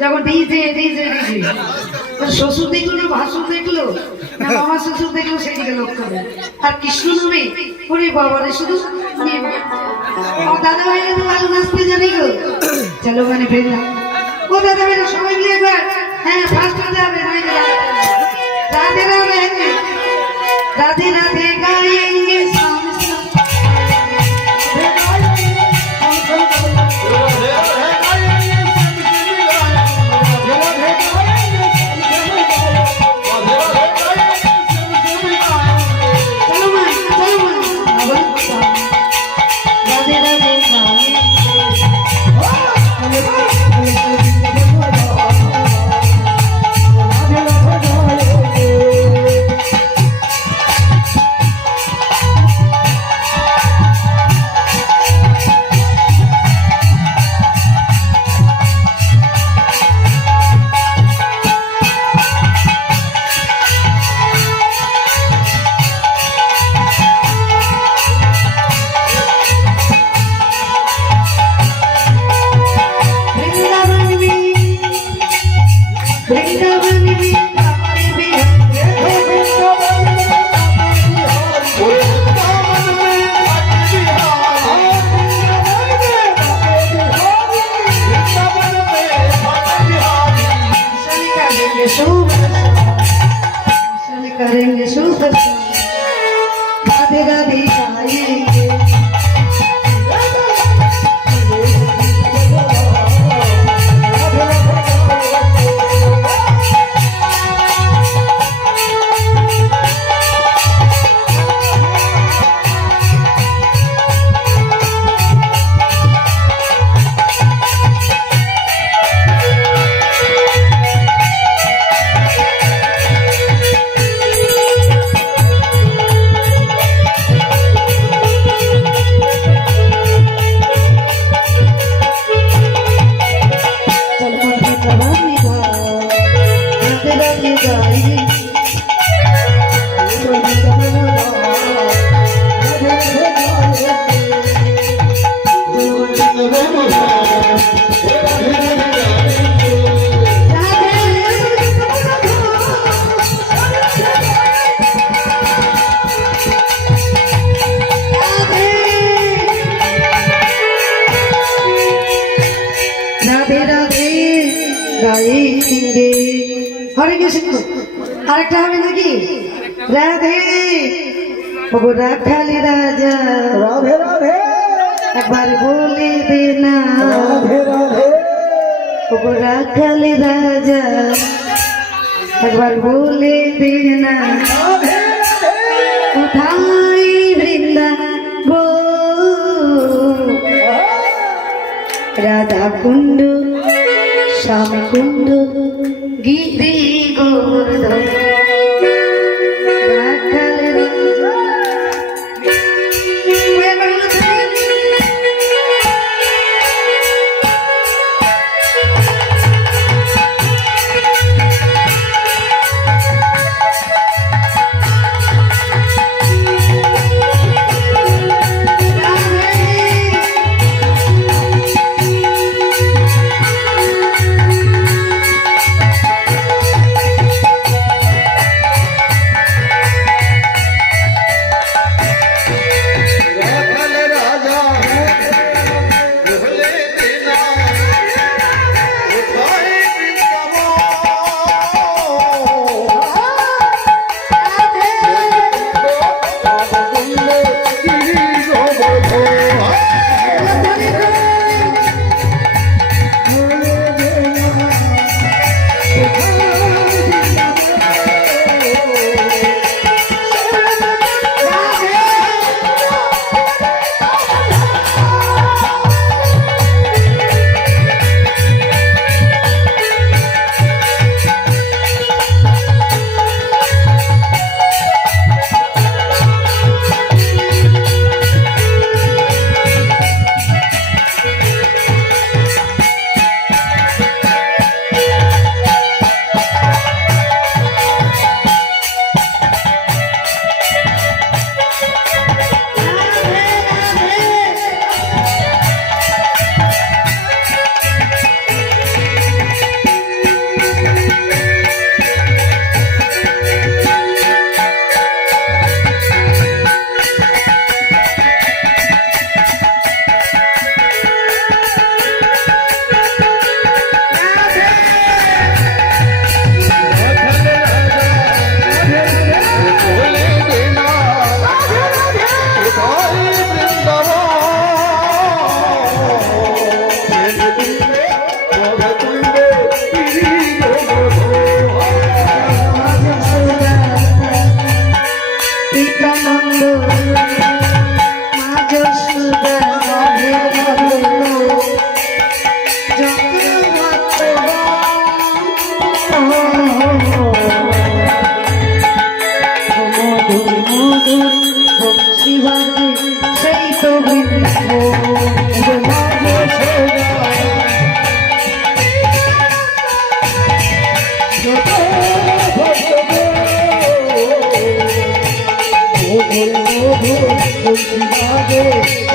যখন DJ DJ DJ শ্বশুর দেখলো না ভাসুর দেখলো না মামা শ্বশুর দেখলো সেদিকে লক্ষ্য করে। আর কৃষ্ণ নামে ওরে বাবারে শুধু আমার দাদা ভাইরা তো ভালো নাচতে জানি গো। চলো মানে ফেরলাম ও দাদা ভাইরা সবাই মিলে একবার হ্যাঁ ফার্স্ট হতে হবে। রাধে রাধে রাধে রাধে গায়েঙ্গে करेंगे शुभ राधे राधे गाएंगे हरे कृष्ण আরেকটা হবে নাকি রাধে ওগো রাখালি রাজা রাধে রাধে একবার বলে দে না রাধে রাধে ওগো রাখালি রাজা একবার বলে দে না রাধে রাধে কোথায় বৃন্দাবন রাধা কুণ্ড শ্যাম কুণ্ড গীতি গোবর্ধন সচিদানন্দ মা যশোদা রাধের বদন যত মধুর মধুর বংশী বাজে সেই তো Oh,